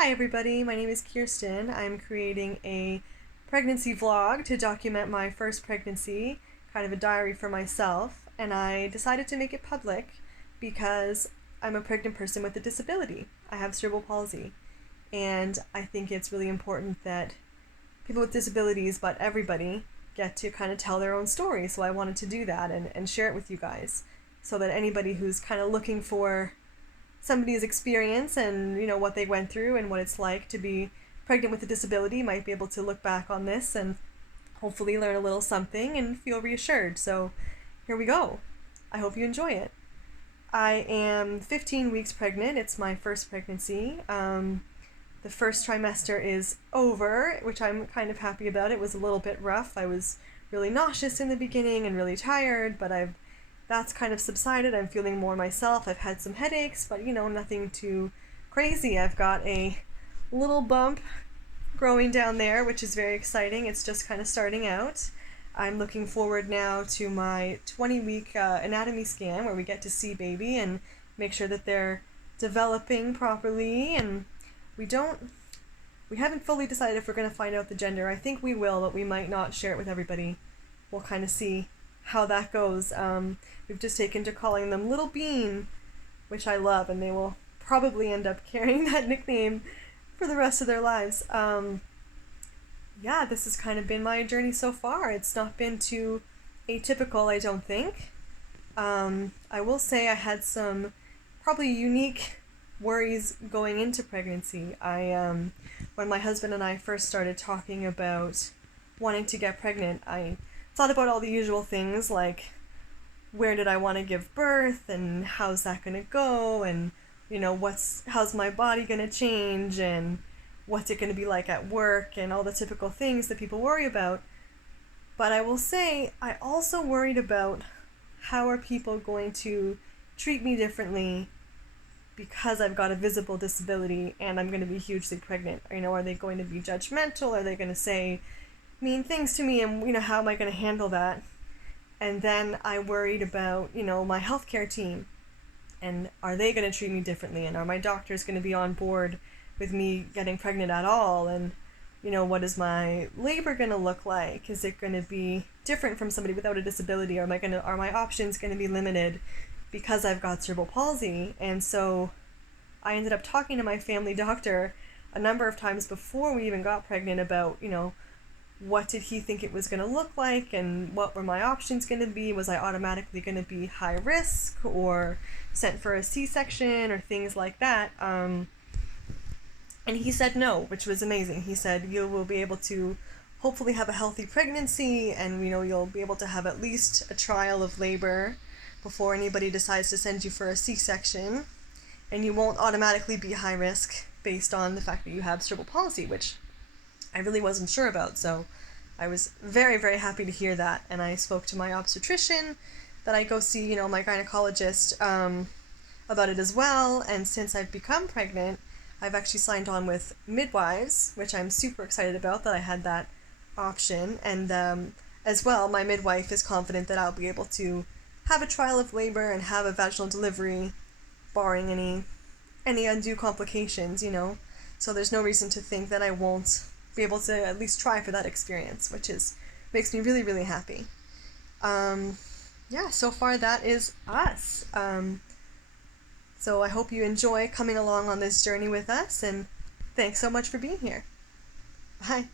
Hi everybody, my name is Kirsten. I'm creating a pregnancy vlog to document my first pregnancy, kind of a diary for myself, and I decided to make it public because I'm a pregnant person with a disability. I have cerebral palsy, and I think it's really important that people with disabilities, but everybody, get to kind of tell their own story. So I wanted to do that and share it with you guys so that anybody who's kind of looking for somebody's experience and what they went through and what it's like to be pregnant with a disability might be able to look back on this and hopefully learn a little something and feel reassured. So here we go. I hope you enjoy it. I am 15 weeks pregnant. It's my first pregnancy. The first trimester is over, which I'm kind of happy about. It was a little bit rough. I was really nauseous in the beginning and really tired, but that's kind of subsided. I'm feeling more myself. I've had some headaches, but nothing too crazy. I've got a little bump growing down there, which is very exciting. It's just kind of starting out. I'm looking forward now to my 20-week anatomy scan where we get to see baby and make sure that they're developing properly, and we haven't fully decided if we're going to find out the gender. I think we will, but we might not share it with everybody. We'll kind of see how that goes. We've just taken to calling them Little Bean, which I love, and they will probably end up carrying that nickname for the rest of their lives. This has kind of been my journey so far. It's not been too atypical, I don't think. I will say I had some probably unique worries going into pregnancy. When my husband and I first started talking about wanting to get pregnant, I thought about all the usual things like where did I want to give birth and how's that going to go, and how's my body going to change, and what's it going to be like at work, and all the typical things that people worry about. But I will say I also worried about how are people going to treat me differently because I've got a visible disability and I'm going to be hugely pregnant. Are they going to be judgmental? Are they going to say mean things to me, and how am I going to handle that? And then I worried about my healthcare team, and are they going to treat me differently, and are my doctors going to be on board with me getting pregnant at all, and what is my labor going to look like? Is it going to be different from somebody without a disability, or are my options going to be limited because I've got cerebral palsy? And so I ended up talking to my family doctor a number of times before we even got pregnant about what did he think it was going to look like, and what were my options going to be? Was I automatically going to be high risk or sent for a C-section or things like that? And he said no, which was amazing. He said you will be able to hopefully have a healthy pregnancy, and you'll be able to have at least a trial of labor before anybody decides to send you for a C-section, and you won't automatically be high risk based on the fact that you have cerebral palsy, which I really wasn't sure about. So I was very, very happy to hear that, and I spoke to my obstetrician that I go see, my gynecologist about it as well. And since I've become pregnant, I've actually signed on with midwives, which I'm super excited about that I had that option. And as well, my midwife is confident that I'll be able to have a trial of labor and have a vaginal delivery, barring any undue complications, So there's no reason to think that I won't be able to at least try for that experience, which makes me really, really happy. So far that is us. So I hope you enjoy coming along on this journey with us, and thanks so much for being here. Bye.